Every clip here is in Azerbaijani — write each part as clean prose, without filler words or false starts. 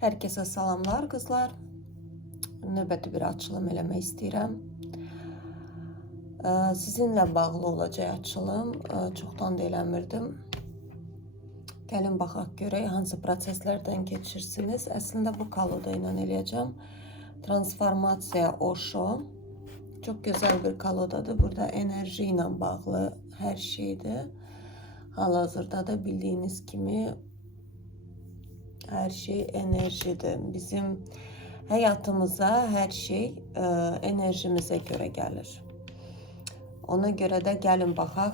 Herkese salamlar kızlar. Növbəti bir açılım eləmək istəyirəm. Sizinlə bağlı olacaq açılım. Çoxdan da eləmirdim. Gəlin baxaq görək hansı proseslərdən keçirsiniz. Əslində bu kaloda ilə eləyəcəm. Transformasiya Osho. Çok güzel bir kalodadır. Burada enerji ilə bağlı hər şeydir. Hal-hazırda da bildiyiniz kimi her şey enerjidir. Bizim hayatımıza her şey enerjimize göre gelir. Ona göre de gelin baxaq.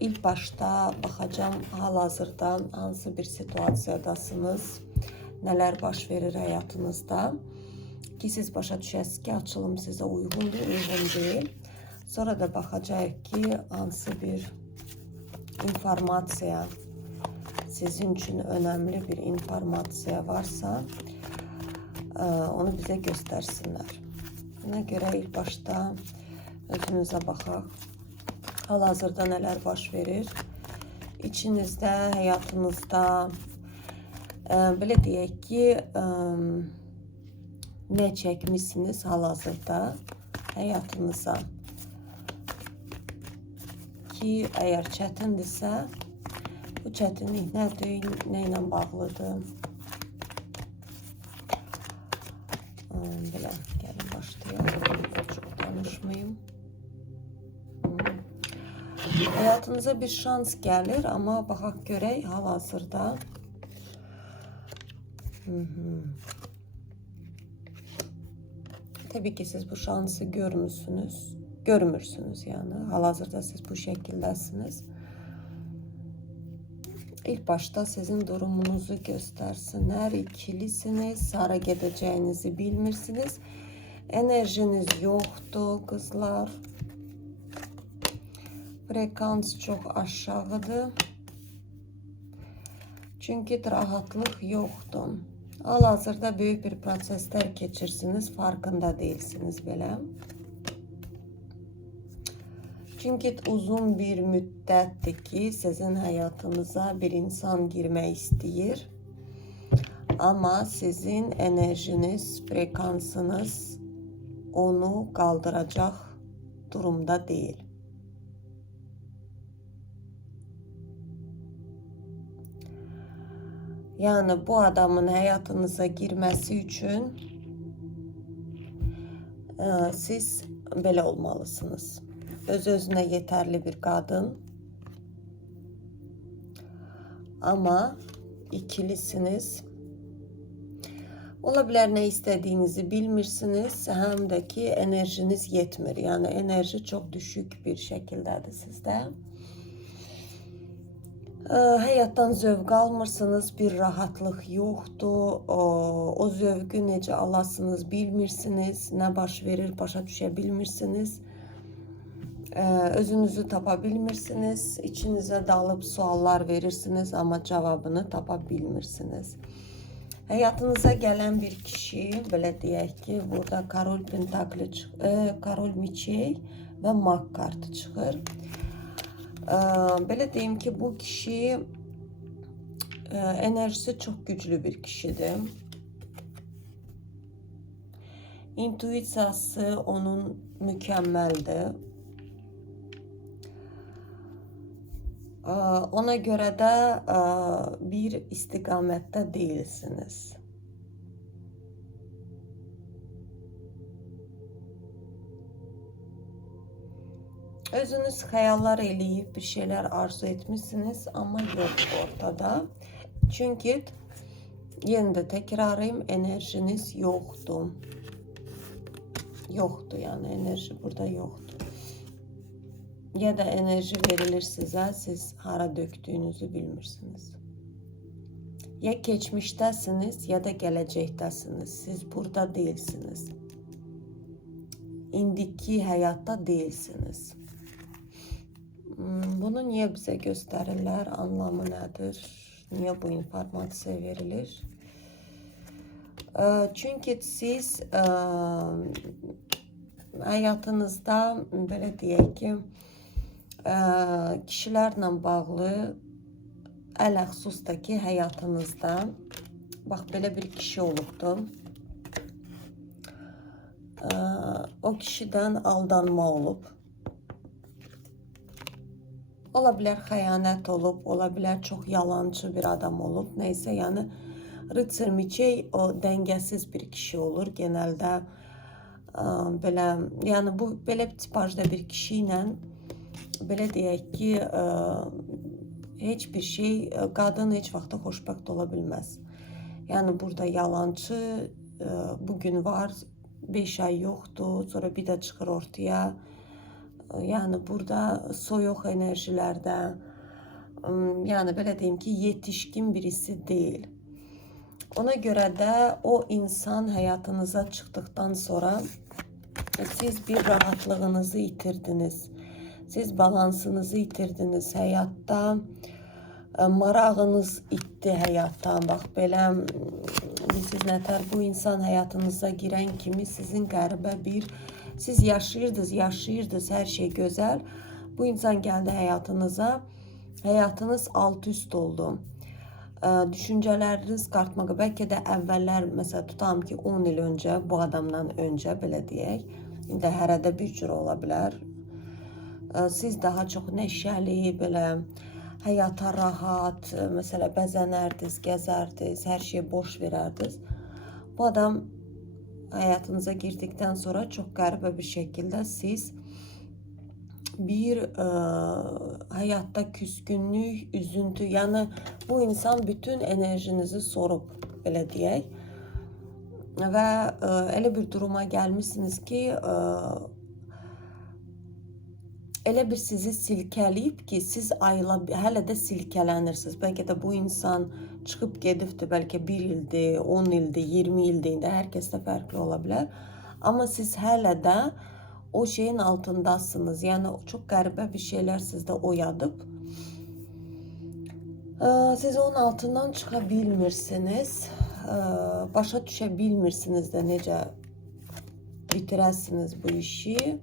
İlk başta baxacağım hal-hazırda hansı bir situasiyadasınız, neler baş verir hayatınızda ki siz başa düşəsiniz ki açılım sizə uyğundur, uyğun değil. Sonra da baxacağıq ki hansı bir informasiya sizin için önemli bir informasiya varsa onu bize göstersinler. Buna göre ilk başta özünüze baxaq. Hal-hazırda neler baş verir? İçinizde, hayatınızda belə deyək ki ne çekmişsiniz hal-hazırda hayatınıza ki eğer çətindirsə bu çətinlik nədir, nə ilə bağlıdır? Belə, gəlin başlayalım. Çox danışmayayım. Hayatınıza bir şans gəlir, amma baxaq görək hal-hazırda. Tabii ki siz bu şansı görmürsünüz yani. Hal-hazırda siz bu şekildəsiniz. İlk başta sizin durumunuzu göstersinler. İkilisiniz, hara gedeceğinizi bilmirsiniz. Enerjiniz yoktu kızlar. Frekans çok aşağıdır. Çünkü rahatlık yoktu. Hal-hazırda büyük bir prosesler geçirsiniz, farkında değilsiniz belə. Çünkü uzun bir müddətdir ki sizin hayatınıza bir insan girmək istəyir. Ama sizin enerjiniz, frekansınız onu kaldıracak durumda değil. Yani bu adamın hayatınıza girmesi için siz belə olmalısınız. Öz-özünə yeterli bir kadın. Ama ikilisiniz. Olabilir ne istediğinizi bilmirsiniz. Hem de ki enerjiniz yetmir. Yani enerji çok düşük bir şekildedir sizde. Hayattan zövq almırsınız. Bir rahatlık yoktu. O zövqü necə alasınız bilmirsiniz. Ne baş verir başa düşə bilmirsiniz. Özünüzü tapa bilmirsiniz. İçinize dalıp suallar verirsiniz ama cevabını tapa bilmirsiniz. Hayatınıza gelen bir kişi, belə deyək ki, burada Karol Pentakli, Karol Miçey ve Mag kartı çıxır. Belə deyim ki, bu kişi enerjisi çok güçlü bir kişidir. İntuisiyası onun mükemmeldir. Ona göre de bir istikamette değilsiniz. Özünüz hayallar eləyib bir şeyler arzu etmişsiniz ama yok ortada. Çünkü yine de tekrarlayayım, enerjiniz yoktu. Yoktu yani enerji burada yoktu. Ya da enerji verilir size, siz hara döktüğünüzü bilmirsiniz. Ya geçmiştesiniz ya da gelecektesiniz. Siz burada değilsiniz. İndiki hayatta değilsiniz. Bunu niye bize gösterirler? Anlamı nedir? Niye bu informasiya verilir? Çünkü siz hayatınızda belə deyək ki, kişilərlə bağlı ələxsusdakı həyatınızda bax belə bir kişi olubdu. O kişidən aldanma olub. Ola bilər xəyanət olub, ola bilər çox yalancı bir adam olub. Nəysə, yəni Rıtsır Miçey o dəngəsiz bir kişi olur genəldə. Belə, yəni bu belə tipajda bir kişi ilə belə deyək ki, heç bir şey, qadın heç vaxt xoşbəxt ola bilməz. Yəni burada yalancı, bugün var, 5 ay yoxdur, sonra bir də çıxır ortaya. Yəni burada soyuq enerjilərdə, yəni belə deyim ki, yetişkin birisi deyil. Ona görə də o insan həyatınıza çıxdıqdan sonra siz bir rahatlığınızı itirdiniz. Siz balansınızı itirdiniz həyatda. Marağınız itdi həyatdan. Bax belə, siz nətər bu insan həyatınıza girən kimi sizin qəribə bir, siz yaşayırdınız, hər şey gözəl. Bu insan gəldi həyatınıza, həyatınız alt-üst oldu. Düşüncələriniz qartmağa, bəlkə də əvvəllər, məsələn, tutam ki, 10 il öncə, bu adamdan öncə, belə deyək, indi hərədə bir cür ola bilər. Siz daha çox nəşəli, belə, həyata rahat, məsələn, bəzənərdiniz, gəzərdiniz, hər şeyi boş verərdiniz. Bu adam həyatınıza girdikdən sonra çox qəribə bir şəkildə siz bir həyatda küskünlük, üzüntü, yəni bu insan bütün enerjinizi sorub, belə deyək. Və elə bir duruma gəlmişsiniz ki, elə bir sizi silkələyib ki, siz hələ də silkələnirsiniz. Bəlkə də bu insan çıxıb gedibdir, bəlkə 1 ildir, 10 ildir, 20 ildir, indi hər kəsdə fərqli ola bilər. Amma siz hələ də o şeyin altındasınız. Yəni çox qəribə bir şeylər sizdə oyadıb. Siz onun altından çıxa bilmirsiniz. Başa düşə bilmirsiniz də necə bitirəsiniz bu işi.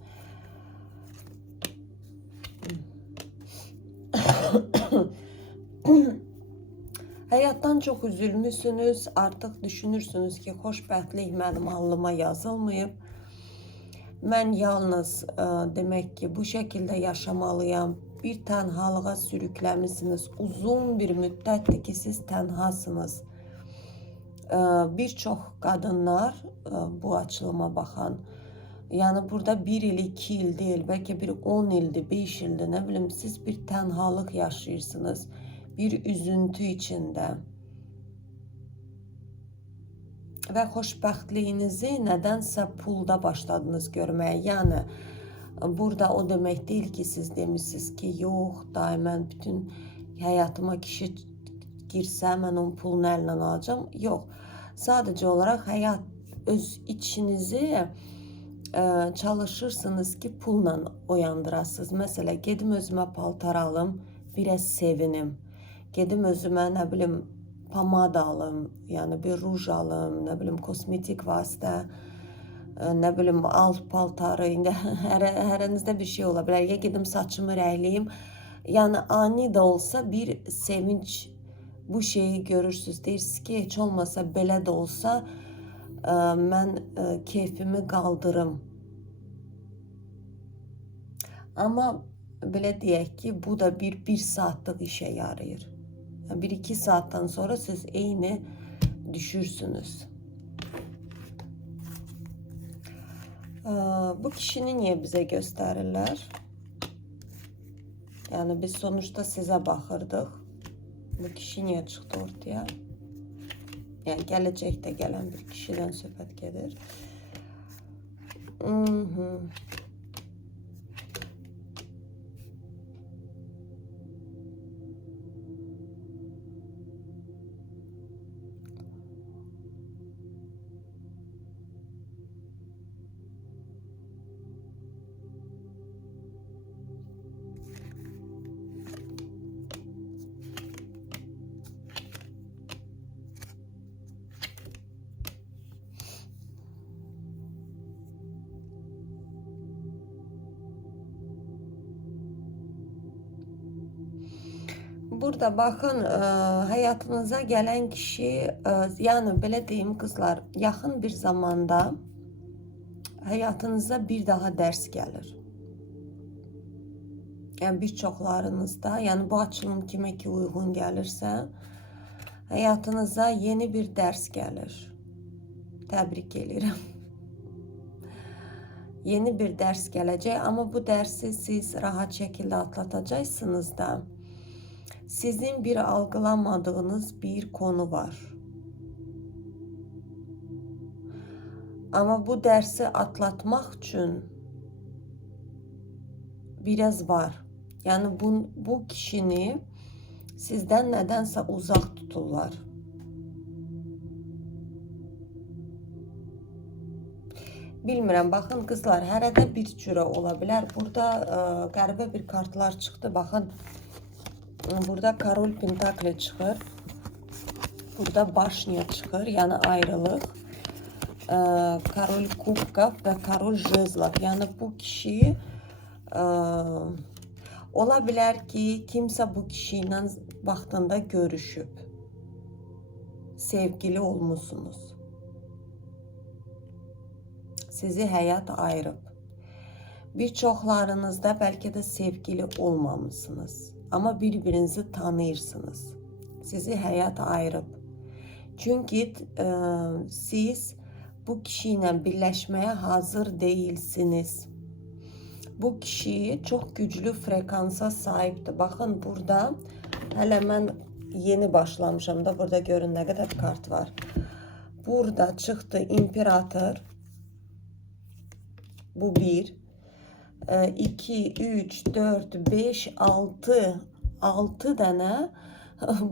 Həyatdan çox üzülmüsünüz, artıq düşünürsünüz ki, xoşbəxtlik mənim alnıma yazılmayıb. Mən yalnız demək ki, bu şəkildə yaşamalıyam. Bir tənhalığa sürükləmisiniz. Uzun bir müddətdir ki, siz tənhasınız. Bir çox qadınlar bu açılıma baxan, yəni burada 1 il, 2 il deyil, bəlkə bir 10 ildir, 5 ildir, nə bilim, siz bir tənhalıq yaşayırsınız. Bir üzüntü içində. Və xoşbəxtliyinizi nədənsə pulda başladınız görməyə. Yəni, burada o demək deyil ki, siz demişsiniz ki, yox, daimən bütün həyatıma kişi girsə, mən onun pulunu əlindən alacağım. Yox, sadəcə olaraq həyat öz içinizi çalışırsınız ki, pulla oyandırasınız. Məsələn, gedim özümə paltar alım, biraz sevinim. Gedim özümə, nə bilim, pomada alım, yəni bir ruj alım, nə bilim, kosmetik vasitə, nə bilim, alt paltarı, indi hərənizdə bir şey ola bilər. Ya gedim saçımı rəyləyim, yəni ani də olsa bir sevinç, bu şeyi görürsünüz. Deyirsiniz ki, heç olmasa belə də olsa, mən keyfimi qaldırım. Amma belə deyək ki, bu da bir saatlıq işə yarayır. 1-2 saatdan sonra siz eyni düşürsünüz. Bu kişini niyə bizə göstərirlər? Yəni biz sonuçta sizə baxırdıq. Bu kişi niyə çıxdı ortaya? Yəni gələcəkdə gələn bir kişidən söhbət gedir. burada baxın, həyatınıza gələn kişi, yəni belə deyim qızlar, yaxın bir zamanda həyatınıza bir daha dərs gəlir. Yəni bir çoxlarınızda, yəni bu açılım kimə ki uyğun gəlirsə, həyatınıza yeni bir dərs gəlir. Təbrik edirəm. Yeni bir dərs gələcək, amma bu dərsi siz rahat şəkildə atlatacaqsınız da. Sizin bir algılamadığınız bir konu var. Ama bu dərsi atlatmaq üçün biraz var. Yəni bu kişini sizdən nədənsə uzaq tuturlar. Bilmirəm, baxın qızlar, hərədə bir cürə ola bilər. Burada qəribə bir kartlar çıxdı. Baxın, burada Korol Pentakli çıxır. Burada Başnya çıxır, yəni ayrılıq. Korol Kubkov və Korol Jezlov. Yəni bu kişi ola bilər ki, kimsə bu kişi ilə vaxtında görüşüb. Sevgili olmusunuz. Sizi həyat ayırıb. Bir çoxlarınızda bəlkə də sevgili olmamışsınız. Amma bir-birinizi tanıyırsınız. Sizi həyat ayırıb. Çünki siz bu kişi ilə birləşməyə hazır deyilsiniz. Bu kişi çox güclü frekansa sahibdir. Baxın, burada hələ mən yeni başlamışam da, burada görün nə qədər kart var. Burada çıxdı İmperator. Bu 1, 2, 3, 4, 5, 6 dənə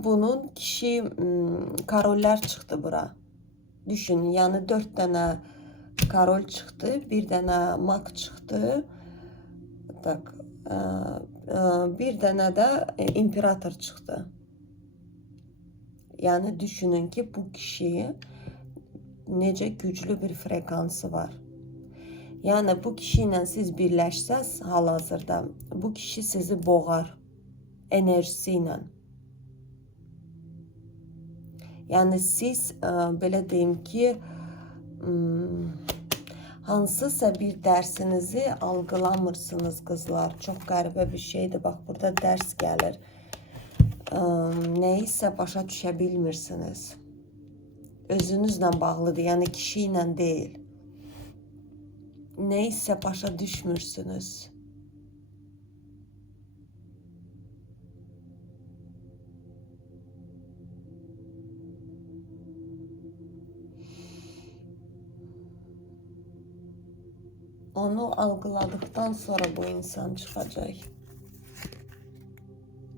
bunun kişi karoller çıxdı bura. Düşünün, yəni 4 dənə karol çıxdı, bir dənə mak çıxdı, bir dənə də imperator çıxdı. Yəni düşünün ki, bu kişi necə güclü bir frekansı var. Yəni bu kişi ilə siz birləşsəz hal-hazırda, bu kişi sizi boğar enerjisi ilə. Yəni siz belə deyim ki, hansısa bir dərsinizi algılamırsınız qızlar. Çox qəribə bir şeydir. Bax, burada dərs gəlir. Nəyisə başa düşə bilmirsiniz. Özünüzlə bağlıdır, yəni kişi ilə deyil. Neyse başa düşmürsünüz. Onu algıladıktan sonra bu insan çıxacaq.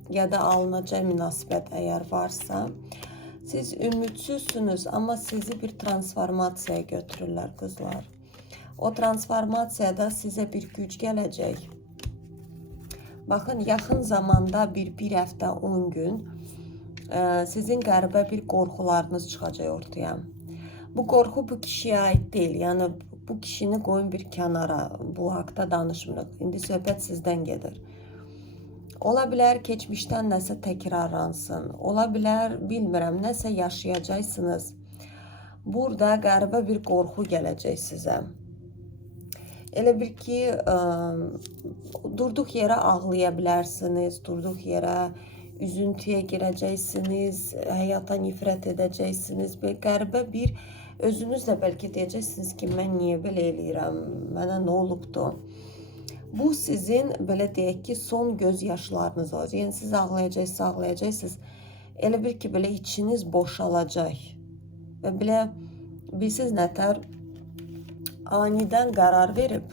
Ya da alınacaq münasibət əgər varsa. Siz ümidsizsiniz, amma sizi bir transformasiyaya götürürlər qızlar. O transformasiyada sizə bir güc gələcək. Baxın, yaxın zamanda bir həftə, 10 gün sizin qəribə bir qorxularınız çıxacaq ortaya. Bu qorxu bu kişiyə aid deyil. Yəni bu kişini qoyun bir kənara. Bu haqda danışmırıq. İndi söhbət sizdən gedir. Ola bilər keçmişdən nəsə təkrarlansın. Ola bilər, bilmirəm, nəsə yaşayacaqsınız. Burada qəribə bir qorxu gələcək sizə. Elə bir ki, durduq yerə ağlaya bilərsiniz, durduq yerə üzüntüyə girəcəksiniz, həyata nifrət edəcəksiniz. Qəribə bir, özünüz də bəlkə deyəcəksiniz ki, mən niyə belə eləyirəm, mənə nə olubdu? Bu sizin, belə deyək ki, son göz yaşlarınız olacaq. Yəni siz ağlayacaqsınız. Elə bir ki, belə içiniz boşalacaq. Və belə, bilsiz nətər, anidən qərar verib,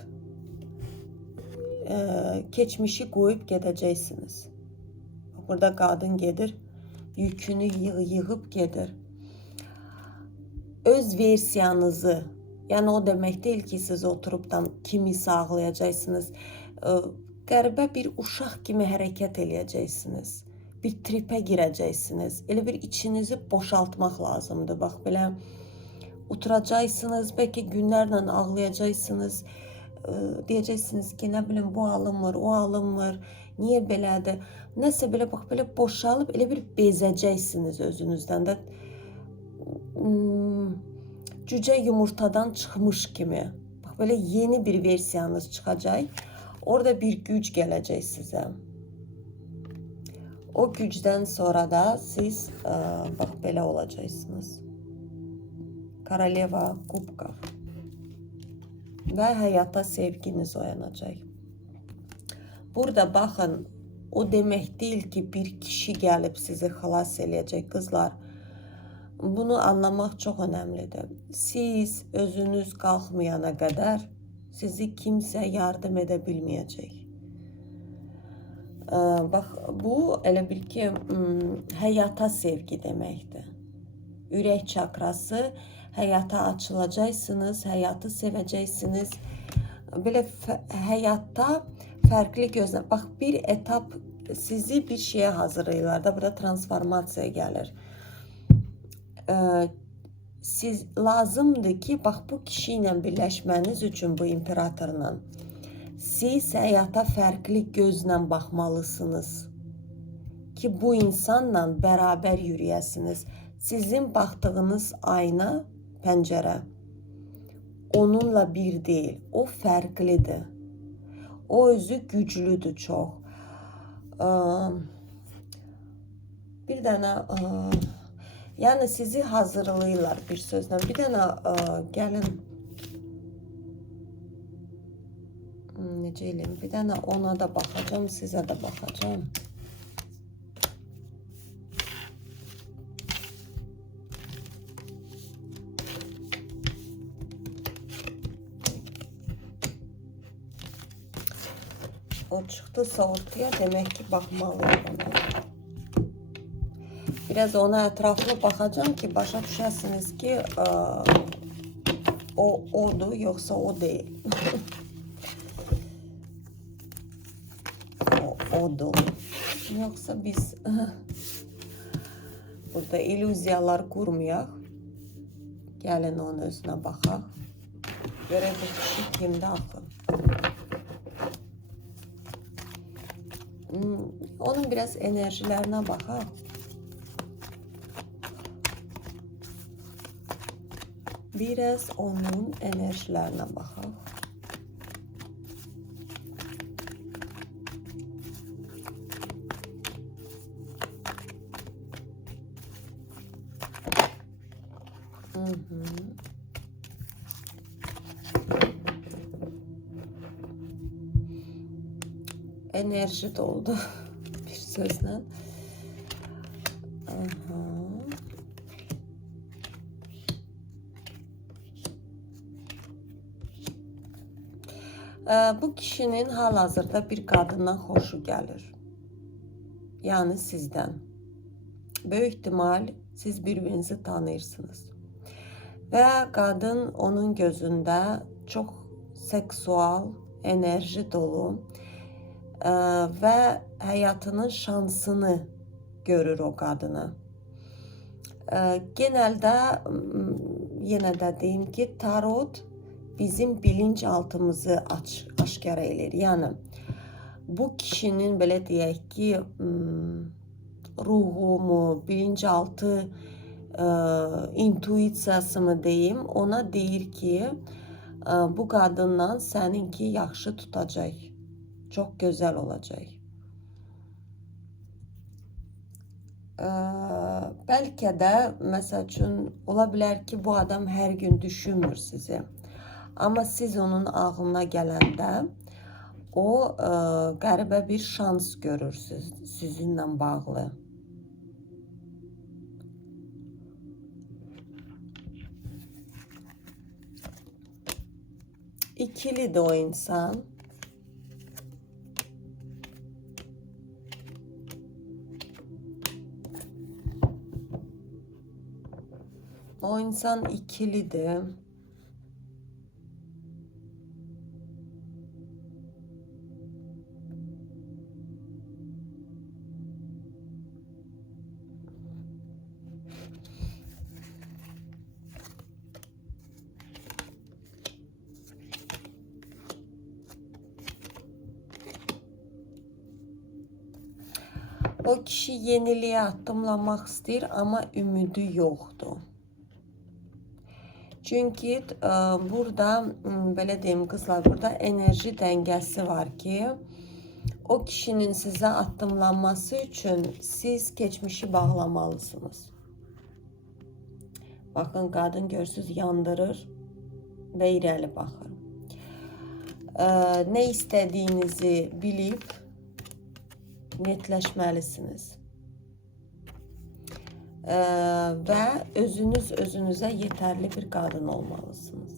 keçmişi qoyub gedəcəksiniz. Burada qadın gedir, yükünü yığıb gedir. Öz versiyanızı, yəni o demək deyil ki, siz oturubdan kimi sağlayacaqsınız. Qəribə bir uşaq kimi hərəkət eləyəcəksiniz. Bir tripə girəcəksiniz. Elə bir içinizi boşaltmaq lazımdır. Bax, belə oturacaqsınız, bəlkə günlərlə ağlayacaqsınız, deyəcəksiniz ki, nə bilim, bu alınmır, o alınmır, Niyə belədir? Nəsə belə bax, belə boşalıb elə bir bezəcəksiniz özünüzdən də. Cücə yumurtadan çıxmış kimi. Bax, belə yeni bir versiyanız çıxacaq. Orada bir güc gələcək sizə. O gücdən sonra da siz bax, belə olacaqsınız. Koroleva kubkov. Və həyata sevginiz oyanacaq. Burada baxın, o demək deyil ki, bir kişi gəlib sizi xilas eləyəcək qızlar. Bunu anlamaq çox önəmlidir. Siz özünüz qalxmayana qədər sizi kimsə yardım edə bilməyəcək. Bax, bu elə bil ki, həyata sevgi deməkdir. Ürək çakrası, həyata açılacaqsınız, həyatı sevəcəksiniz. Belə həyatda fərqli gözlə. Bax, bir etap sizi bir şeyə hazırlayırlar da, burada transformasiya gəlir. Siz lazımdır ki, bax, bu kişi ilə birləşməniz üçün, bu imperatorla, siz həyata fərqli gözlə baxmalısınız ki, bu insanla bərabər yürüyəsiniz. Sizin baxdığınız ayna, pəncərə onunla bir deyil, o fərqlidir. O özü güclüdür çox. Bir dənə, yəni sizi hazırlayırlar bir sözlə. Bir dənə gəlin, necə eləyim, bir dənə ona da baxacağım, sizə də baxacağım. O çıxdısa ortaya, demək ki, baxmalıyım ona. Biraz ona ətraflı baxacağım ki, başa düşəsiniz ki, o odur, yoxsa o deyil. O odur. Yoxsa biz burada illüziyalar qurmayaq. Gəlin onun özünə baxaq. Görək bu kişi kimdə axı. Onun biraz enerjilərinə baxaq. Biraz onun enerjilərinə baxaq. Enerji doldu bir sözlə. Bu kişinin hal-hazırda bir qadından xoşu gəlir. Yəni sizdən. Böyük ihtimal siz bir-birinizi tanıyırsınız. Və qadın onun gözündə çox seksual, enerji dolu və həyatının şansını görür o qadını. Genəldə, yenə də deyim ki, tarot bizim bilinçaltımızı aşkar edir. Yəni, bu kişinin, belə deyək ki, ruhumu, bilinçaltı intuisiyası mı deyim, ona deyir ki, bu qadından səninki yaxşı tutacaq. Çox gözəl olacaq. Bəlkə də, məsəl üçün, ola bilər ki, bu adam hər gün düşünmür sizi. Amma siz onun ağlına gələndə, o qəribə bir şans görür sizinlə bağlı. İkilidir o insan. O insan ikilidir. O kişi yeniliğe addımlamaq istəyir, amma ümidi yoxdur. Çünki burada, belə deyim qızlar, burada enerji dəngəsi var ki, o kişinin sizə addımlanması üçün siz keçmişi bağlamalısınız. Baxın, qadın görürsünüz yandırır və irəli baxır. Nə istədiyinizi bilib netləşməlisiniz. Və özünüz özünüzə yetərli bir qadın olmalısınız.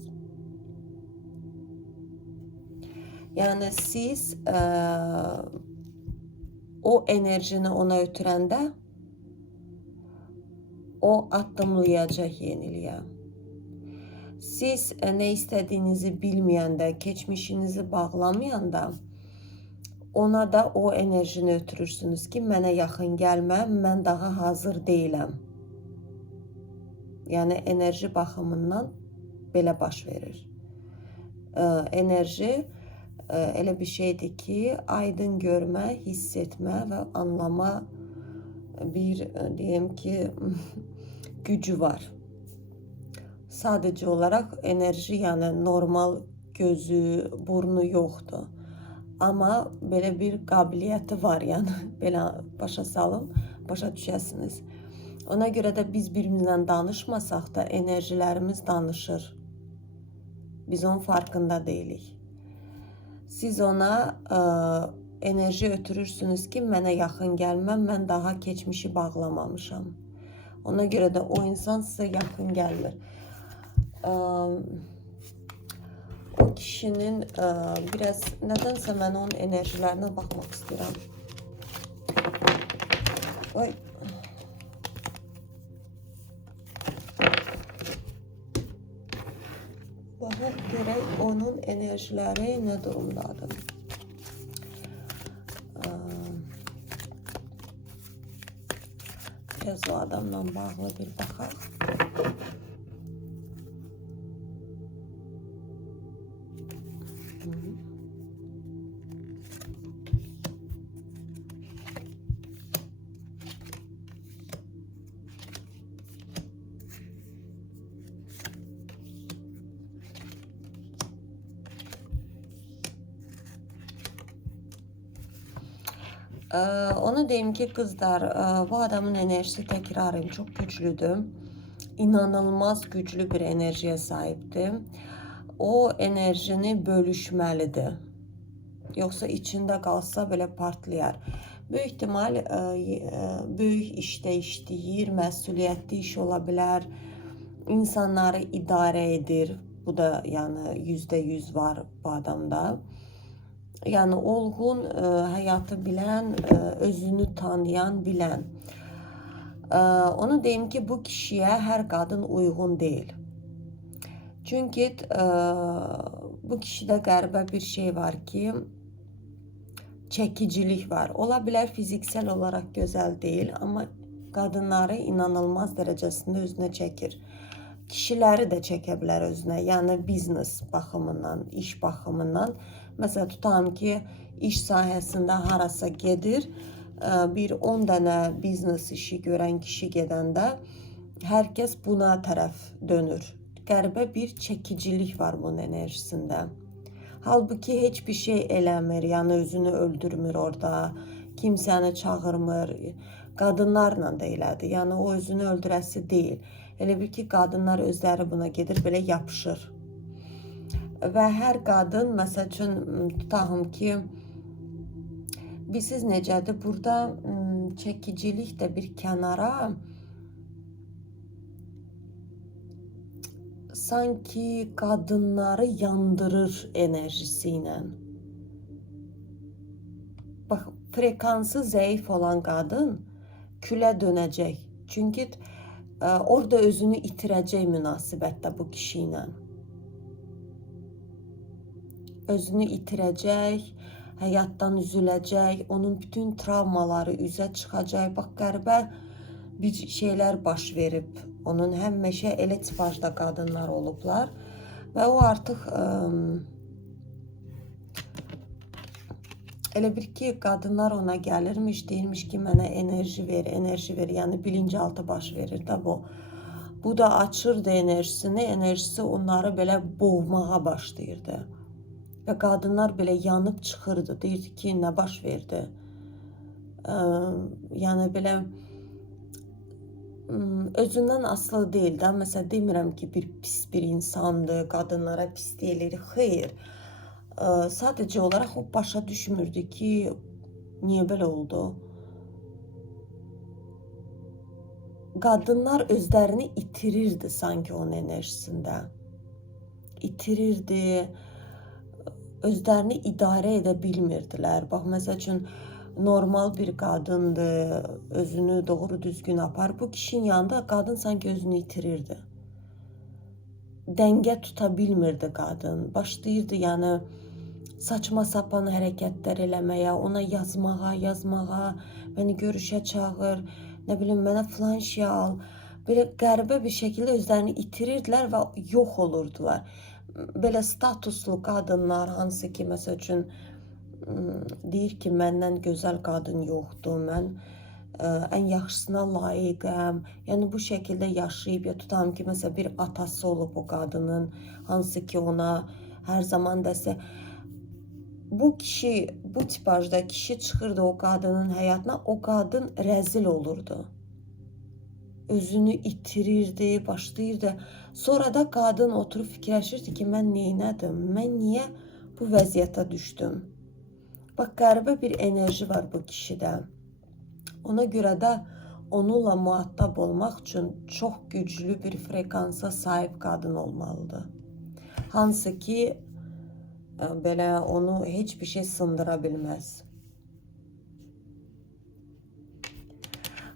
Yəni siz o enerjini ona ötürəndə o addımlayacaq yeniliyə. Siz nə istədiyinizi bilməyəndə, keçmişinizi bağlamayanda ona da o enerjini ötürürsünüz ki, mənə yaxın gəlmə, mən daha hazır deyiləm. Yəni enerji baxımından belə baş verir. Enerji elə bir şeydir ki, aydın görmə, hiss etmə və anlama bir, deyim ki, gücü var. Sadəcə olaraq enerji, yəni normal gözü, burnu yoxdur. Amma belə bir qabiliyyəti var, yəni belə başa salım, başa düşəsiniz. Ona görə də biz birimizlə danışmasaq da enerjilərimiz danışır. Biz onun farkında deyilik. Siz ona enerji ötürürsünüz ki, mənə yaxın gəlmə, mən daha keçmişi bağlamamışam. Ona görə də o insan sizə yaxın gəlmir. O kişinin biraz nədənsə mən onun enerjilərinə baxmaq istəyirəm. Oy. Baxaq görək onun enerjiləri nə durumdadır. Biraz o adamla bağlı bir baxaq. Onu deyim ki kızlar, bu adamın enerjisi tekrarım çok güçlüdür. İnanılmaz güçlü bir enerjiye sahiptir. O enerjini bölüşməlidir. Yoksa içində qalsa belə partlayar. Böyük ihtimal böyük işdə işləyir, məsuliyyətli iş ola bilər. İnsanları idarə edir. Bu da yəni %100 var bu adamda. Yani olgun, hayatı bilen, özünü tanıyan, bilen. Onu deyim ki bu kişiye her kadın uygun değil. Çünkü bu kişide qəribə bir şey var ki, çekicilik var. Ola bilər fiziksel olarak güzel değil ama kadınları inanılmaz derecesinde özüne çekir. Kişiləri də çəkə bilər özünə, yəni biznes baxımından, iş baxımından. Mesela tutalım ki iş sahəsində harasa gedir, bir 10 dənə biznes işi görən kişi gedəndə hər kəs buna tərəf dönür. Qəribə bir çəkicilik var bunun enerjisində. Halbuki heç bir şey eləmir, yəni özünü öldürmür orada, kimsəni çağırmır, qadınlarla da elədir. Yəni o özünü öldürəsi deyil. Elə bir ki qadınlar özləri buna gedir, belə yapışır. Və hər qadın, məsəl üçün, tutağım ki, bilirsiniz necədir? Burada çəkicilik də bir kənara, sanki qadınları yandırır enerjisi ilə. Bax, frekansı zəif olan qadın külə dönəcək. Çünki orada özünü itirəcək münasibətdə bu kişi ilə. Özünü itirəcək, həyatdan üzüləcək, onun bütün travmaları üzə çıxacaq. Bax, qəribə bir şeylər baş verib. Onun həmişə elə tipajda qadınlar olublar və o artıq Elə bir ki, qadınlar ona gəlirmiş, deyirmiş ki, mənə enerji ver, enerji ver. Yəni bilinçaltı baş verir də bu. Bu da açırdı enerjisini, enerjisi onları belə boğmağa başlayırdı. Və qadınlar belə yanıb çıxırdı, deyirdi ki, nə baş verdi? Yəni belə özündən asılı deyil də. Məsələn, demirəm ki, pis bir insandır, qadınlara pis deyilir. Xeyr. Sadəcə olaraq o başa düşmürdü ki, niyə belə oldu? Qadınlar özlərini itirirdi sanki onun enerjisində. İtirirdi, özlərini idarə edə bilmirdilər. Bax, məsəl üçün, normal bir qadındır, özünü doğru düzgün apar. Bu kişinin yanında qadın sanki özünü itirirdi. Dəngə tuta bilmirdi qadın. Başlayırdı, yəni, saçma sapan hərəkətlər eləməyə, ona yazmağa, məni görüşə çağır, nə bilim, mənə filan şey al. Belə qəribə bir şəkildə özlərini itirirdilər və yox olurdular. Belə statuslu qadınlar, hansı ki, məsəl üçün, deyir ki, məndən gözəl qadın yoxdur, mən ən yaxşısına layiqəm. Yəni, bu şəkildə yaşayıb, ya tutam ki, məsələn, bir atası olub o qadının, hansı ki, ona hər zaman dəsə. Bu kişi, bu tipajda kişi çıxırdı o qadının həyatına, o qadın rəzil olurdu. Özünü itirirdi, başlayırdı. Sonra da qadın oturub fikirləşirdi ki, mən neynədim, mən niyə bu vəziyyətə düşdüm? Bax, qəribə bir enerji var bu kişidə. Ona görə də onunla muhattab olmaq üçün çox güclü bir frekansa sahib qadın olmalıdır. Hansı ki, belə onu heç bir şey sındıra bilməz.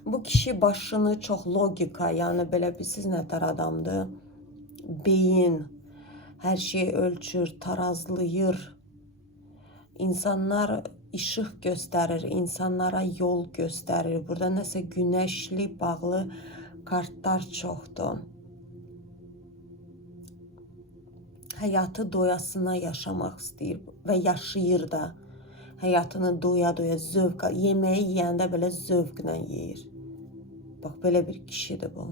Bu kişi başını çox logika, yəni belə bilsiz nətər adamdır? Beyin, hər şeyi ölçür, tarazlayır. İnsanlar işıq göstərir, insanlara yol göstərir. Burada nəsə günəşli bağlı kartlar çoxdur. Həyatı doyasına yaşamaq istəyir və yaşayır da. Həyatını doya-doya zövq, yeməyi yeyəndə belə zövqlə yeyir. Bax, belə bir kişidir bu.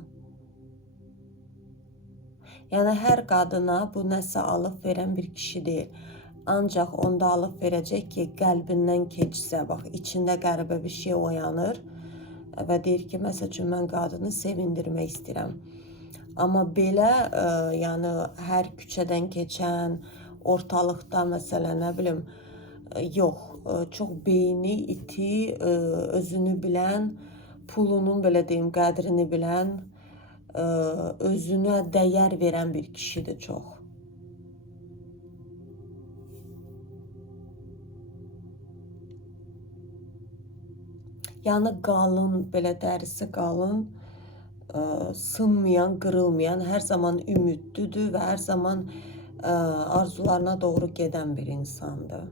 Yəni, hər qadına bu nəsə alıb verən bir kişi deyil. Ancaq onda alıb verəcək ki, qəlbindən keçsə, bax, içində qəribə bir şey oyanır və deyir ki, məsəl üçün, mən qadını sevindirmək istəyirəm. Amma belə, yəni, hər küçədən keçən, ortalıqda, məsələn, nə bilim, yox, çox beyni, iti, özünü bilən, pulunun, belə deyim, qədrini bilən, özünə dəyər verən bir kişidir çox. Yəni, qalın, belə dərisi qalın, sınmayan, qırılmayan, hər zaman ümidlidir və hər zaman arzularına doğru gedən bir insandır.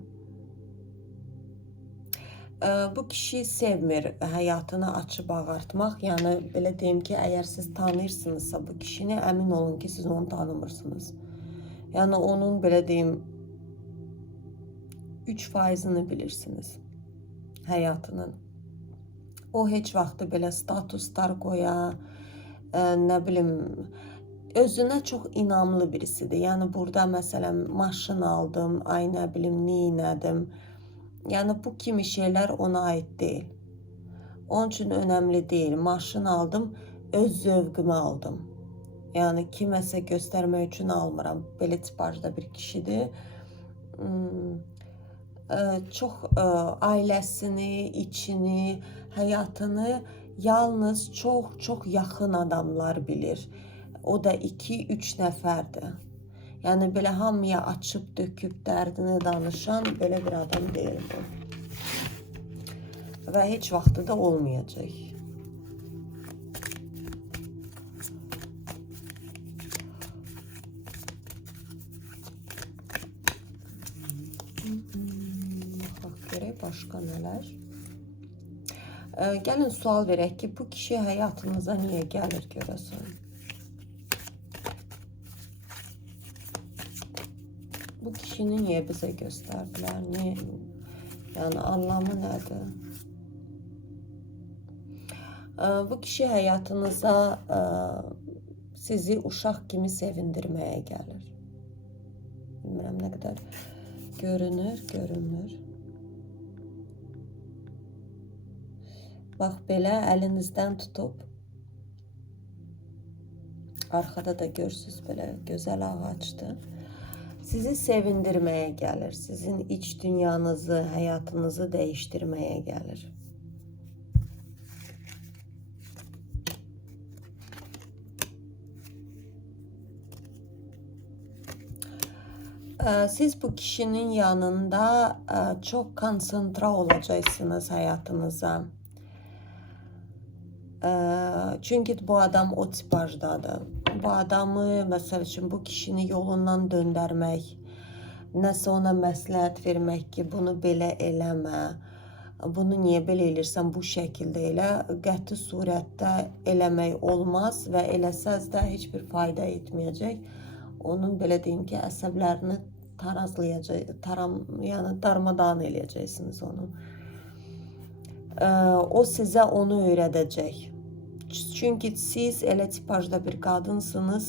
Bu kişi sevmir həyatını açıb ağartmaq. Yəni, belə deyim ki, əgər siz tanıyırsınızsa bu kişini, əmin olun ki, siz onu tanımırsınız. Yəni, onun, belə deyim, 3%'ını bilirsiniz həyatının. O heç vaxtı belə statuslar qoya, nə bilim, özünə çox inamlı birisidir. Yəni, burada məsələn, maşın aldım, ay nə bilim, neynədim. Yəni, bu kimi şeylər ona aid deyil. Onun üçün önəmli deyil. Maşın aldım, öz zövqümü aldım. Yəni, kiməsə göstərmək üçün almıram. Belə tipajda bir kişidir. Çox ailəsini, içini, həyatını yalnız çox yaxın adamlar bilir. O da 2-3 nəfərdir. Yəni, belə hamıya açıb, döküb, dərdini danışan belə bir adam deyil bu. Və heç vaxtı da olmayacaq. Baxaq görək, başqa nələr? Gəlin sual verək ki, bu kişi həyatınıza niyə gəlir görəsən? Bu kişini niyə bizə göstərdilər? Yəni anlamı nədir? Bu kişi həyatınıza sizi uşaq kimi sevindirməyə gəlir. Bilmirəm nə qədər görünür, görünmür. Bax belə əlinizdən tutub, arxada da görürsünüz belə gözəl ağacdır. Sizi sevindirməyə gəlir, sizin iç dünyanızı, həyatınızı dəyişdirməyə gəlir. Siz bu kişinin yanında çok konsantre olacaksınız hayatınıza. Çünkü bu adam o tipajdadır. Bu adamı, mesela için bu kişini yolundan döndürmek, nəsə ona məsləhət vermək ki, bunu belə eləmə, bunu niyə belə elirsən, bu şəkildə elə, qəti surətdə eləmək olmaz və eləsəz də heç bir fayda etməyəcək. Onun belə deyim ki, əsəblərini tarazlayacaq, yəni darmadağın eləyəcəksiniz onu. O sizə onu öyrədəcək. Çünki siz elə tipajda bir qadınsınız,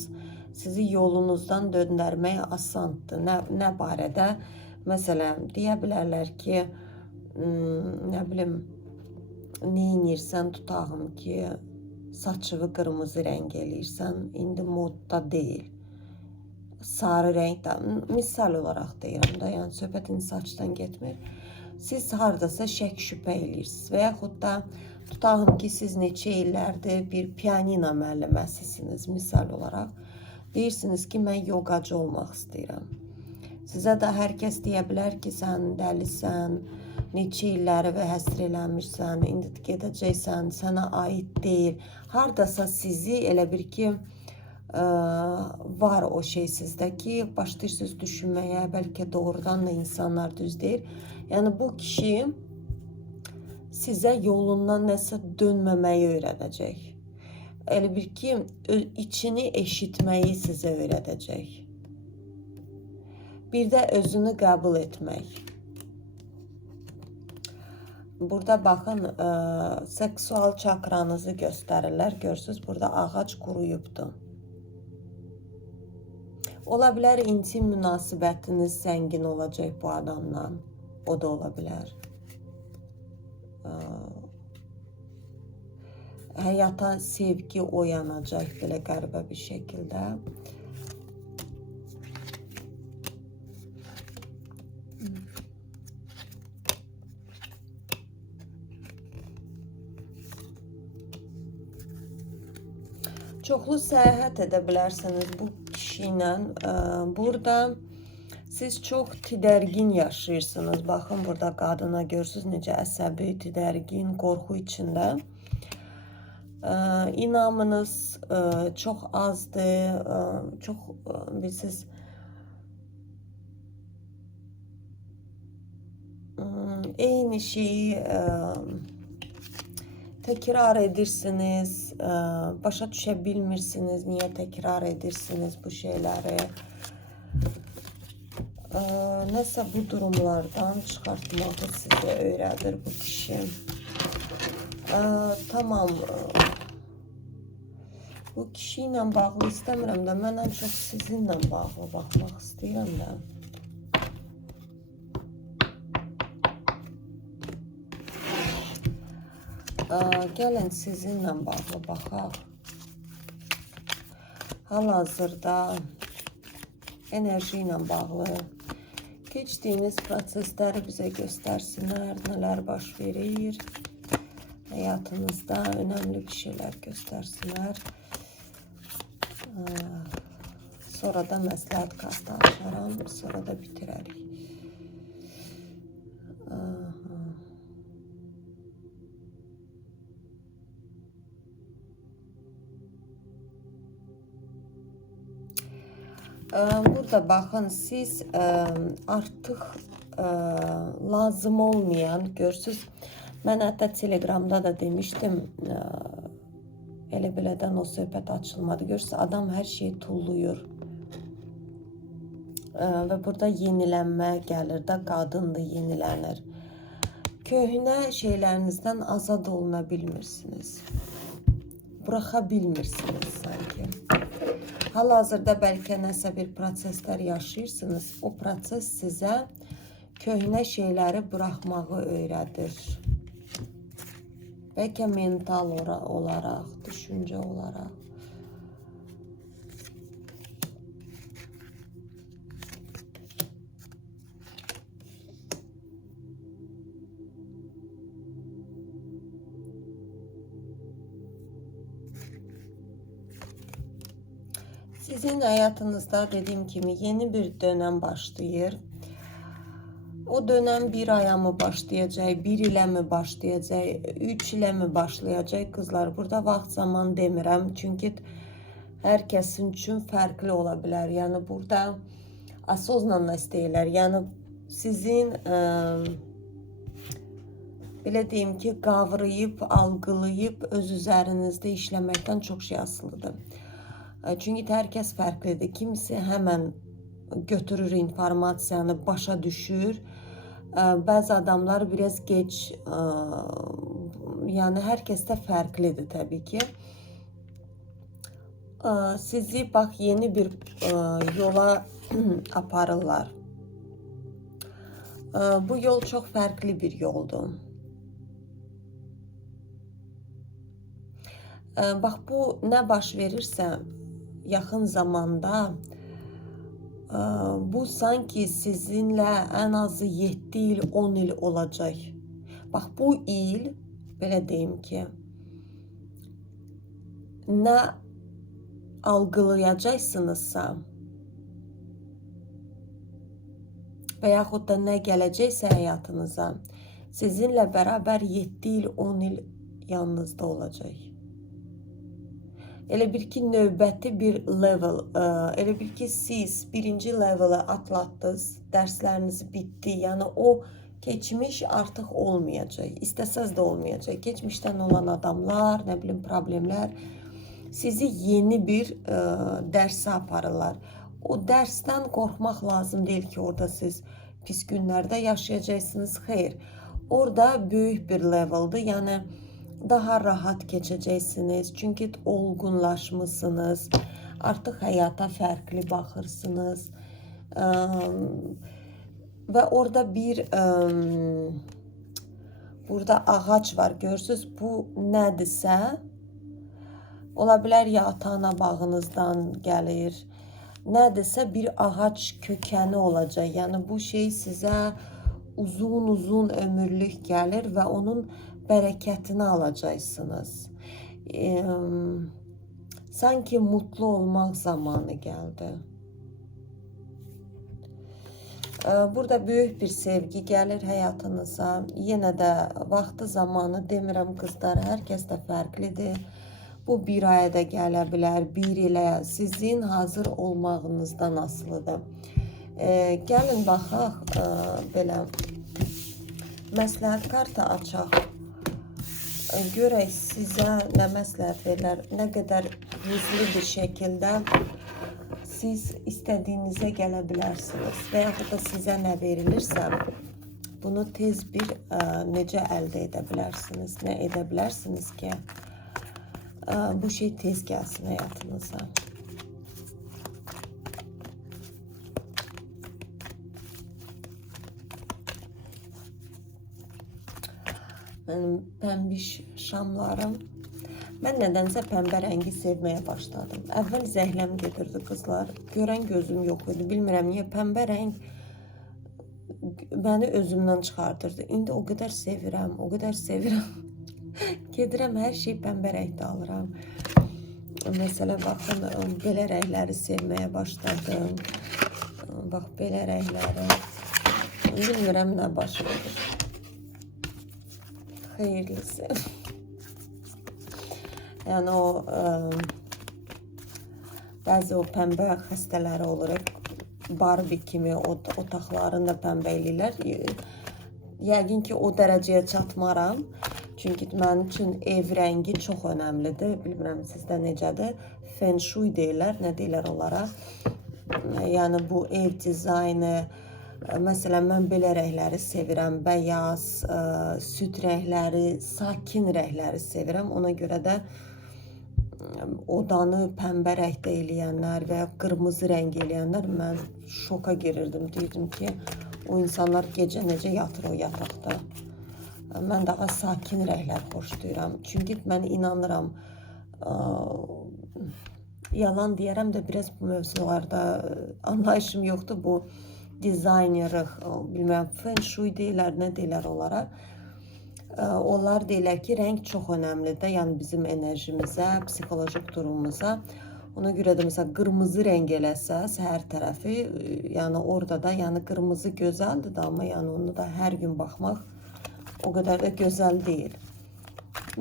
sizi yolunuzdan döndürmək asandır. Nə barədə? Məsələn, deyə bilərlər ki, nə bilim, nə inirsən tutağım ki, saçıvı qırmızı rəng eləyirsən, indi modda deyil. Sarı rəngdə, misal olaraq deyirəm da, yəni söhbətin saçdan getmir. Siz hardasa şək şübhə eləyirsiniz və yaxud da tutağım ki, siz neçə illərdir bir pianino müəlliməsisiniz, misal olaraq. Deyirsiniz ki, mən yoqacı olmaq istəyirəm. Sizə də hər kəs deyə bilər ki, sən dəlisən, neçə illəri və həsr eləmişsən, indi gedəcəksən, sənə aid deyil. Hardasa sizi elə bir ki, var o şey sizdə ki, başlayırsınız düşünməyə, bəlkə doğrudan da insanlar düz deyil. Yəni bu kişi sizə yolundan nəsə dönməməyi öyrədəcək. Elə bir ki, içini eşitməyi sizə öyrədəcək. Bir də özünü qəbul etmək. Burada baxın, seksual çakranızı göstərirlər. Görürsünüz, burada ağac quruyubdur. Ola bilər intim münasibətiniz zəngin olacaq bu adamla. O da ola bilər. Həyata sevgi oyanacaq belə qəribə bir şəkildə. Çoxlu səyahət edə bilərsiniz bu kişi ilə. Burada siz çox tidərgin yaşayırsınız. Baxın, burada qadına görürsünüz necə əsəbi, tidərgin, qorxu içində. İnamınız çox azdır. Çox, bilirsiniz, eyni şeyi təkrar edirsiniz. Başa düşə bilmirsiniz, niyə təkrar edirsiniz bu şeyləri. Nəsə bu durumlardan çıxartmağı sizə öyrədir bu kişi. Tamam. Bu kişi ilə bağlı istəmirəm də, mən ən çox sizinlə bağlı baxmaq istəyirəm də. Gəlin sizinlə bağlı baxaq. Hal-hazırda enerji ilə bağlı keçdiyiniz prosesləri bizə göstərsinlər, nələr baş verir. Həyatınızda önəmli bir şeylər göstərsinlər. Sonra da məsləhət kartı açaram, sonra da bitirərik. Burada baxın, siz artıq lazım olmayan, görürsünüz, mən hətta Telegramda da demişdim, elə belədən o söhbət açılmadı. Görürsünüz, adam hər şeyi tulluyur. Və burada yenilənmə gəlir də, qadın da yenilənir. köhnə şeylərinizdən azad oluna bilmirsiniz. Buraxa bilmirsiniz sanki. Hal-hazırda bəlkə nəsə bir proseslər yaşayırsınız. O proses sizə köhnə şeyləri buraxmağı öyrədir. Bəlkə mental olaraq, düşüncə olaraq. Sizin həyatınızda dediyim kimi yeni bir dönəm başlayır. O dönem bir aya mı başlayacak, bir ile mi başlayacak, 3 ile mi başlayacak kızlar? Burada vaxt zaman demirəm. Çünkü herkesin için farklı olabilir. Yani burada осознанность deyirlər. Yani sizin belə deyim ki, qavrayıb, algılayıb öz üzərinizdə işləməkdən çox şey asılıdır. Çünkü herkes farklıdır. Kimisi hemen götürür informasiyanı, başa düşür. Bazı adamlar biraz geç, yani herkes de farklıdır tabii ki. Sizi bak yeni bir yola aparırlar. Bu yol çok farklı bir yoldu. Bak bu ne baş verirse yakın zamanda bu sanki sizinle en azı 7 il 10 il olacak. Bak bu il belə deyim ki ne algılayacaksınızsa və yaxud da ne gələcəksə həyatınıza sizinle beraber 7 il 10 il yanınızda olacak. Elə bir ki növbəti bir level, elə bir ki siz birinci level'ı atlattınız, dersleriniz bitti. Yani o geçmiş artık olmayacak. İsteseniz de olmayacak. Geçmişten olan adamlar, ne bileyim problemler sizi yeni bir derse aparırlar. O dersten korkmak lazım değil ki orada siz pis günlerde yaşayacaksınız. Hayır. Orada büyük bir level'dı. Yani daha rahat geçeceksiniz. Çünkü olgunlaşmışsınız. Artık hayata farklı bakırsınız. Ve orada bir burada ağaç var. Görürsünüz bu nedirse olabilir ya ata-ana bağınızdan gəlir. Nedirse bir ağaç kökeni olacak. Yani bu şey size uzun ömürlük gelir ve onun bereketini alacaksınız. Sanki mutlu olmak zamanı geldi. Burada büyük bir sevgi gelir hayatınıza. Yine de vakti zamanı demirəm kızlar. Herkes de farklıdır. Bu bir ayda gələ bilər, bir ilə sizin hazır olmağınızdan asılıdır. Gəlin baxaq, belə məsləhət kartı açaq. Görək sizə nə məsləhət verirlər, nə qədər hızlı bir şəkildə siz istədiyinizə gələ bilərsiniz və yaxud da sizə nə verilirsə bunu tez bir necə əldə edə bilərsiniz, nə edə bilərsiniz ki bu şey tez gəlsin həyatınıza. Benim pembiş şamlarım. Ben nedense pembe rengi sevmeye başladım. Əvvəl zəhləm gedirdi kızlar. Görən gözüm yox idi. Bilmirəm niyə pembe renk beni özümdən çıxardırdı. İndi o qədər sevirəm, o qədər sevirəm. Gedirəm hər şey pembe renkdə alıram. Mesela bakın belə renkləri sevmeye başladım. Bak belə renkləri. Bilmirəm nə baş verir. Hayırlısı. Yani o bazı o pembe xəstələri olur. Barbie kimi otaqlarında pembe eləyirlər. Yəqin ki o dərəcəyə çatmaram. Çünki mənim üçün ev rəngi çox önəmlidir. Bilmirəm sizdə necədir. Feng shui deyirlər, nə deyirlər onlara. Yəni bu ev dizaynı, Məsələn, mən belə rəngləri sevirəm. Bəyaz, süd rəngləri, sakin rəngləri sevirəm. Ona görə də odanı pəmbə rəngdə eləyənlər və ya qırmızı rəng eləyənlər mən şoka girirdim. Deyirdim ki, o insanlar gecə necə yatır o yataqda. Mən daha sakin rənglər xoşlayıram. Çünki mən inanıram, yalan deyərəm də biraz bu mövzularda anlayışım yoxdur. Bu dizaynerıq, bilmirəm, feng shui deyirlər, nə deyirlər onlara. Onlar deyirlər ki, rəng çox önəmlidir, yəni bizim enerjimizə, psixolojik durumumuza. Ona görə də məsələn qırmızı rəng eləsəz hər tərəfi, yəni orada da, yəni qırmızı gözəldir də, amma yəni onu da hər gün baxmaq o qədər də gözəl deyil.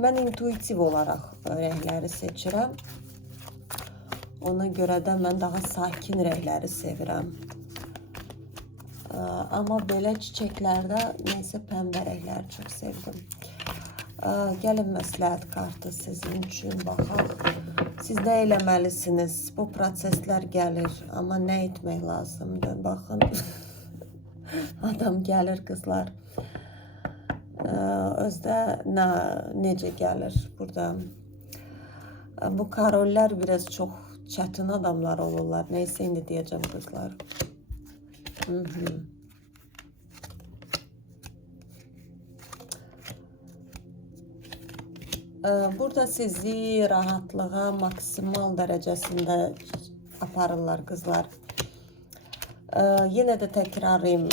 Mən intuitiv olaraq rəngləri seçirəm. Ona görə də mən daha sakin rəngləri sevirəm. Amma belə çiçəklərdə neysə pəmbə rəngləri çox sevdim. Gəlin məsləhət kartı sizin üçün baxaq. Siz nə eləməlisiniz? Bu proseslər gəlir, amma nə etmək lazımdır? Baxın, adam gəlir qızlar. Özdə necə gəlir burada? Bu karollər biraz çox çətin adamlar olurlar. Neysə indi deyəcəm qızlar. Burada sizi rahatlığa maksimal dərəcəsində aparırlar qızlar. Yenə də təkrarlayım,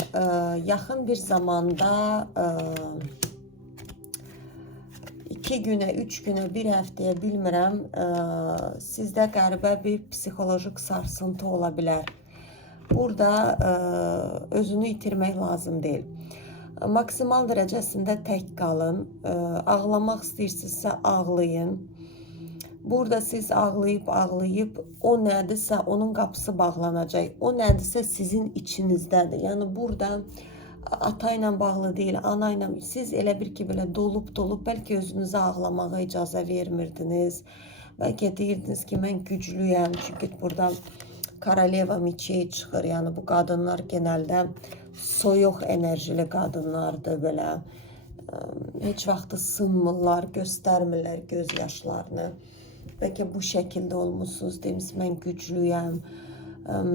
yaxın bir zamanda 2 günə, 3 günə, 1 həftəyə bilmirəm, sizdə qəribə bir psixolojik sarsıntı ola bilər. Burada özünü itirmək lazım deyil. Maksimal dərəcəsində tək qalın. Ağlamaq istəyirsinizsə ağlayın. Burada siz ağlayıb, o nədirsə onun qapısı bağlanacaq. O nədirsə sizin içinizdədir. Yəni burada ata ilə bağlı deyil, ana ilə. Siz elə bir ki, belə dolub, bəlkə özünüzə ağlamağa icazə vermirdiniz. Bəlkə deyirdiniz ki, mən güclüyəm, çünki burada Koroleva miçeyi çıxır. Yəni bu qadınlar genəldə soyuq enerjili qadınlardır, belə. Heç vaxtı sınmırlar, göstərmirlər göz yaşlarını. Bəlkə bu şəkildə olmuşsunuz, demişsiniz, mən güclüyəm,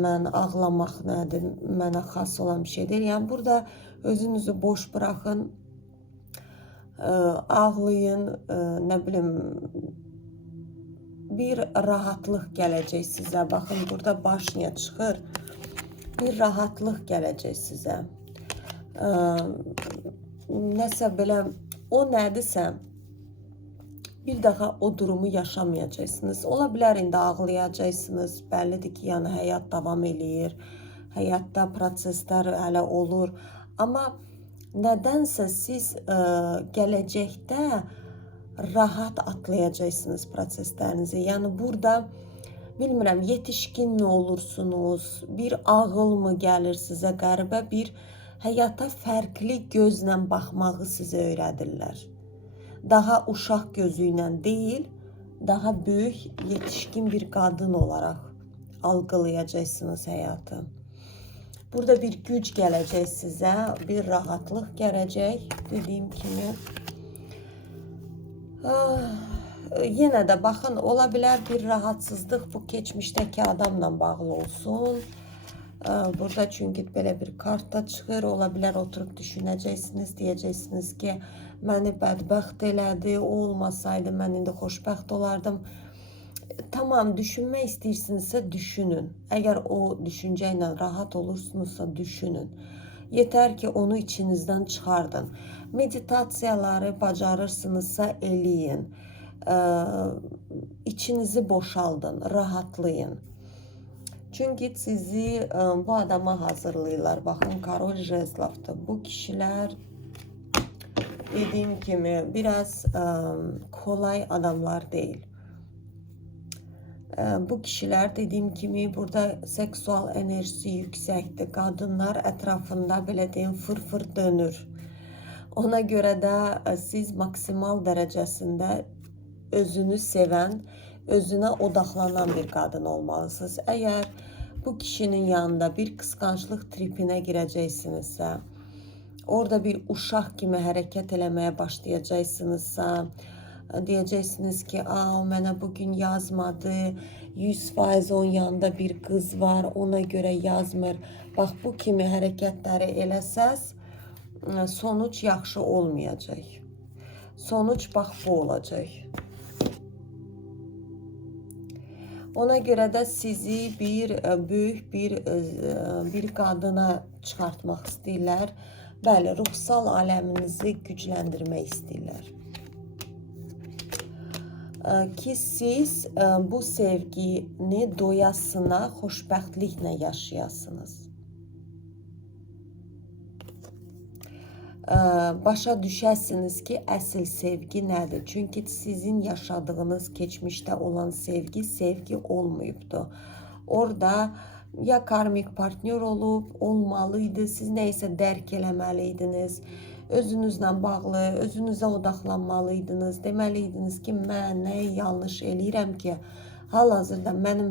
mən ağlamaq nədir, mənə xas olan bir şey deyil. Yəni burada özünüzü boş buraxın, ağlayın, nə bilim, bir rahatlıq gələcək sizə. Baxın, burada başniya çıxır. Bir rahatlıq gələcək sizə. Nəsə belə, o nədirsə, bir daha o durumu yaşamayacaqsınız. Ola bilər, indi ağlayacaqsınız. Bəllidir ki, yəni həyat davam eləyir. Həyatda proseslər hələ olur. Amma nədənsə siz gələcəkdə rahat atlayacaqsınız proseslərinizi. Yəni burada, bilmirəm, yetişkin mi olursunuz, bir ağıl mı gəlir sizə, qəribə bir həyata fərqli gözlə baxmağı sizə öyrədirlər. Daha uşaq gözü ilə deyil, daha böyük, yetişkin bir qadın olaraq algılayacaqsınız həyatı. Burada bir güc gələcək sizə, bir rahatlıq gələcək, dediyim kimi. Yenə də baxın, ola bilər bir rahatsızlıq bu keçmişdəki adamla bağlı olsun. Burada çünki belə bir karta çıxır, ola bilər oturub düşünəcəksiniz, deyəcəksiniz ki, məni bədbəxt elədi, o olmasaydı mən indi xoşbəxt olardım. Tamam, düşünmək istəyirsinizsə düşünün. Əgər o düşüncə ilə rahat olursunuzsa düşünün. Yetər ki, onu içinizdən çıxardın. Meditasiyaları bacarırsınızsa eləyin. İçinizi boşaldın, rahatlayın. Çünki sizi bu adama hazırlayırlar. Baxın, Karol Jezlov'dur. Bu kişilər, dediyim kimi, biraz kolay adamlar deyil. Bu kişilər, dediyim kimi, burada seksual enerjisi yüksəkdir. Qadınlar ətrafında, belə deyim, fır-fır dönür. Ona görə də siz maksimal dərəcəsində özünü sevən, özünə odaqlanan bir qadın olmalısınız. Əgər bu kişinin yanında bir kıskançlıq tripinə girəcəksinizsə, orada bir uşaq kimi hərəkət eləməyə başlayacaqsınızsa, deyəcəksiniz ki, o mənə bugün yazmadı, 100% onun yanında bir qız var, ona görə yazmır. Bax, bu kimi hərəkətləri eləsəz, sonuç yaxşı olmayacaq. Sonuç bax bu olacaq. Ona görə də sizi bir böyük bir qadına çıxartmaq istəyirlər. Bəli, ruhsal aləminizi gücləndirmək istəyirlər. Ki siz bu sevgini doyasına xoşbəxtliklə yaşayasınız. Başa düşəsiniz ki, əsl sevgi nədir? Çünki sizin yaşadığınız keçmişdə olan sevgi olmayıbdı. Orada ya karmik partnyor olub, olmalıydı, siz neysə dərk eləməliydiniz, özünüzlə bağlı, özünüzə odaqlanmalıydınız, deməliydiniz ki, mən nəyi yanlış eləyirəm ki, hal-hazırda mənim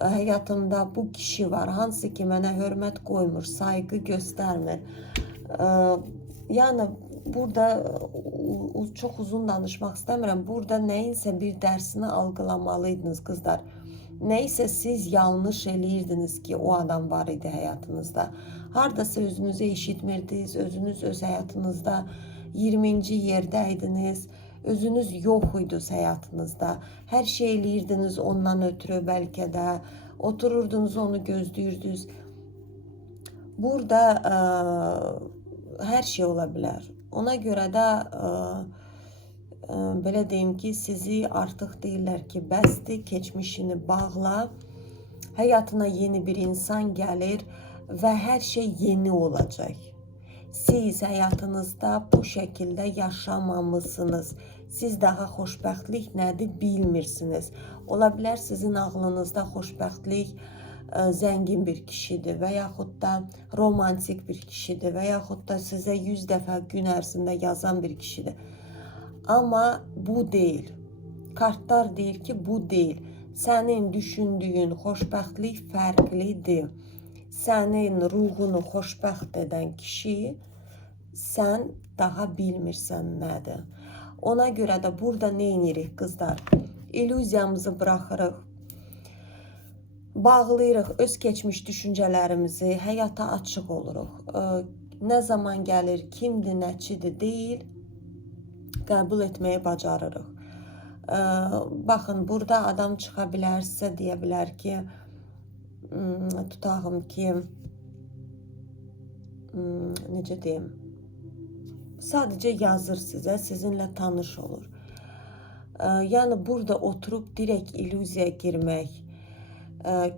həyatımda bu kişi var, hansı ki mənə hörmət qoymur, sayğı göstərmir. Yəni, burada çox uzun danışmaq istəmirəm, burada nəyinsə bir dərsini algılamalıydınız qızlar. Nəysə siz yanlış eləyirdiniz ki, o adam var idi həyatınızda. Haradasa özünüzü eşitmirdiniz, özünüz öz həyatınızda 20-ci yerdə-idiniz, özünüz yox idiniz həyatınızda. Hər şey eləyirdiniz ondan ötürü bəlkə də, otururdunuz, onu gözləyirdiniz. Burada hər şey ola bilər. Ona görə də belə deyim ki, sizi artıq deyirlər ki, bəsdir, keçmişini bağla, həyatına yeni bir insan gəlir və hər şey yeni olacaq. Siz həyatınızda bu şəkildə yaşamamısınız. Siz daha xoşbəxtlik nədir bilmirsiniz. Ola bilər sizin ağlınızda xoşbəxtlik zəngin bir kişidir və yaxud da romantik bir kişidir və yaxud da sizə 100 dəfə gün ərzində yazan bir kişidir. Amma bu deyil. Kartlar deyir ki, bu deyil. Sənin düşündüyün xoşbəxtlik fərqlidir. Sənin ruhunu xoşbəxt edən kişi sən daha bilmirsən nədir. Ona görə də burada nə edirik qızlar? İllüziyamızı buraxırıq. Bağlayırıq öz keçmiş düşüncələrimizi, həyata açıq oluruq. Nə zaman gəlir, kimdir, nəçidir deyil, qəbul etməyi bacarırıq. Baxın, burada adam çıxa bilər, sizə deyə bilər ki, tutağım ki, necə deyim, sadəcə yazır sizə, sizinlə tanış olur. Yəni, burada oturub direkt illüziyaya girmək,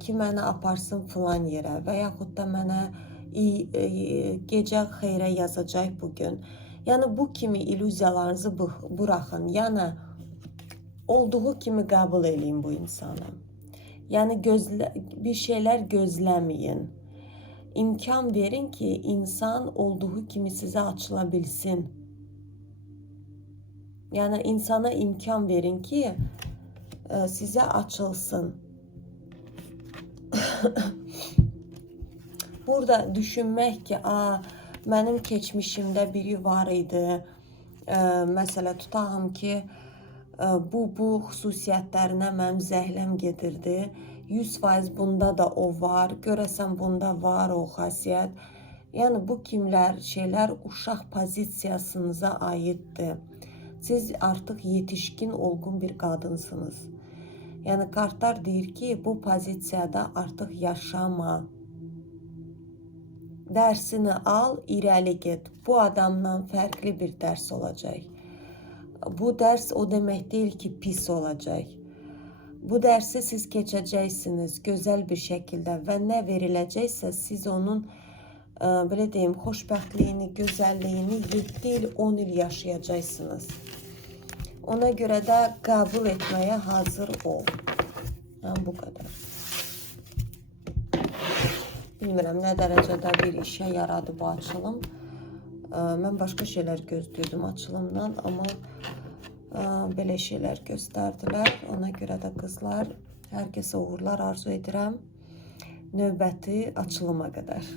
ki, mənə aparsın filan yerə və yaxud da mənə gecə xeyrə yazacaq bugün. Yəni, bu kimi illüziyalarınızı buraxın. Yəni, olduğu kimi qəbul eləyin bu insanı. Yəni, bir şeylər gözləməyin. İmkan verin ki, insan olduğu kimi sizə açıla bilsin. Yəni, insana imkan verin ki, sizə açılsın. Burada düşünmək ki, mənim keçmişimdə biri var idi. Məsələ tutağım ki, bu xüsusiyyətlərinə mənim zəhləm gedirdi. 100% bunda da o var. Görəsən bunda var o xasiyyət. Yəni, bu kimlər, şeylər uşaq pozisiyasınıza aiddir. Siz artıq yetişkin, olgun bir qadınsınız. Yəni, kartlar deyir ki, bu pozisiyada artıq yaşama. Dərsini al, irəli get. Bu adamdan fərqli bir dərs olacaq. Bu dərs o demək deyil ki, pis olacaq. Bu dərsi siz keçəcəksiniz gözəl bir şəkildə və nə veriləcəksə siz onun, belə deyim, xoşbəxtliyini, gözəlliyini 7 il, 10 il yaşayacaqsınız. Ona görə də qəbul etməyə hazır ol. Bu qədər. Bilmirəm, nə dərəcədə bir işə yaradı bu açılım. Mən başqa şeylər gözləyirdim açılımdan, amma belə şeylər göstərdilər. Ona görə də qızlar, hər kəsə uğurlar arzu edirəm. növbəti açılıma qədər.